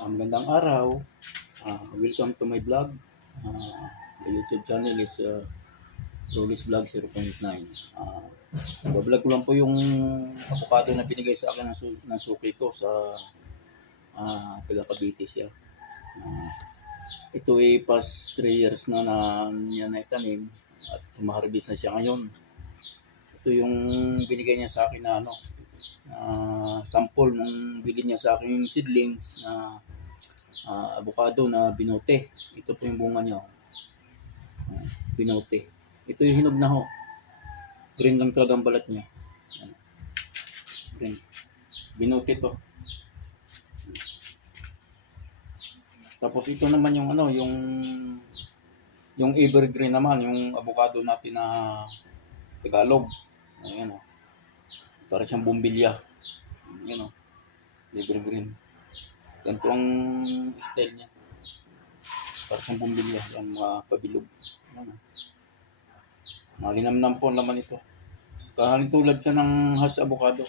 Magandang araw. Welcome to my vlog. The YouTube channel is Rolis Vlog 0.9. Bablog ko lang po yung avocado na binigay sa akin ng suki ko sa taga Cavite siya. Ito ay past 3 years na niya naitanim at humaharbis na siya ngayon. Ito yung binigay niya sa akin na sample ng bigyan niya sa akin seedlings na avocado na binote. Ito po yung bunga niya. Binote. Ito yung hinog na ho. Green lang talaga ang balat niya. Green. Binote to. Tapos ito naman yung yung evergreen naman, yung avocado natin na Tagalog. Ayan o. Para siyang bumbilya. Ayan o. Evergreen. Ganito ang style niya. Para siyang bumbilya. Yan, mga pabilog. Ayan o. Malinamnam po ang laman ito. Kahalin tulad siya ng hash avocado.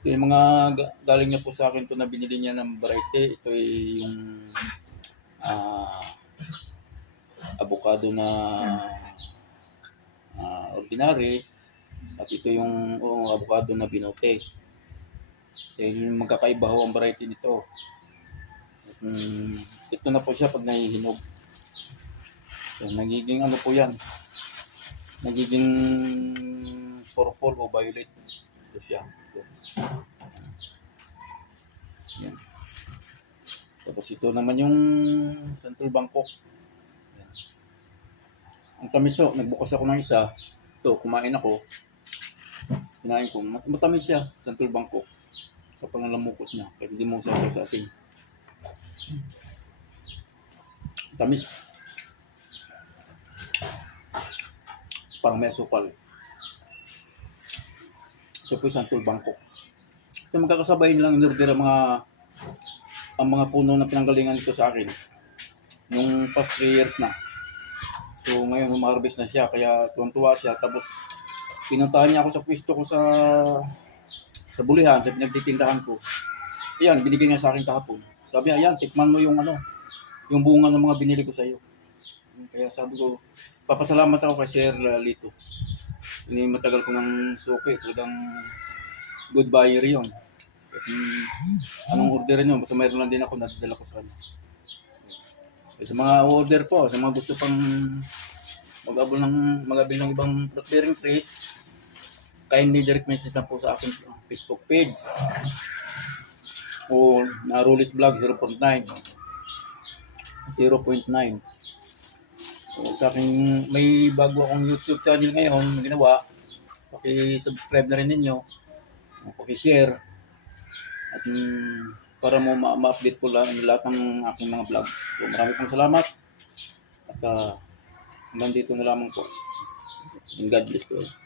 Ito yung mga galing niya po sa akin ito na binili niya ng variety. Ito ay yung avocado na ordinary. At ito yung avocado na binote. Yung magkakaiba ho ang variety nito. Ito na po siya pag nahihinog. So, nagiging ano po yan. Nagiging purple o violet. Ito siya. Ito. Yan. Tapos ito naman yung Central Bangkok. Yan. Ang tamis ho, nagbukas ako ng isa. Ito, kumain ako. Kinain ko. Matamis siya, Central Bangkok. Kapag nalamukot niya, kahit hindi mo sa asin. Tamis. Parang may sukal. Ito po Central Bangkok. Ito magkakasabay nilang in-order ang mga puno na pinanggalingan dito sa akin. Yung past 3 years na. So ngayon humarbis na siya, kaya tuwan-tuwa siya. Tapos pinuntahan niya ako sa pwesto ko sa bulihan, sa pinagtitindahan ko. Ayan, binigay niya sa akin kahapon. Sabi, ayan, tikman mo yung bunga ng mga binili ko sa iyo. Kaya sabi ko, papasalamat ako kay Sir Lito. Ini matagal ko ng suki, talagang good buyer yun. Anong orderin nyo, basta mayroon lang din ako, nadadala ko sa kanya. Sa mga order po, sa mga gusto pang mag-abil ng ibang fruit-bearing trees, kindly direct message na po sa aking Facebook page o na Rolis Vlog 0.9. Sa aking may bago akong YouTube channel ngayon ginawa, paki-subscribe na rin ninyo, paki-share at para mo ma-update po lang lahat ng aking mga vlog. So marami pong salamat at hanggang dito na lamang po. And God bless you all.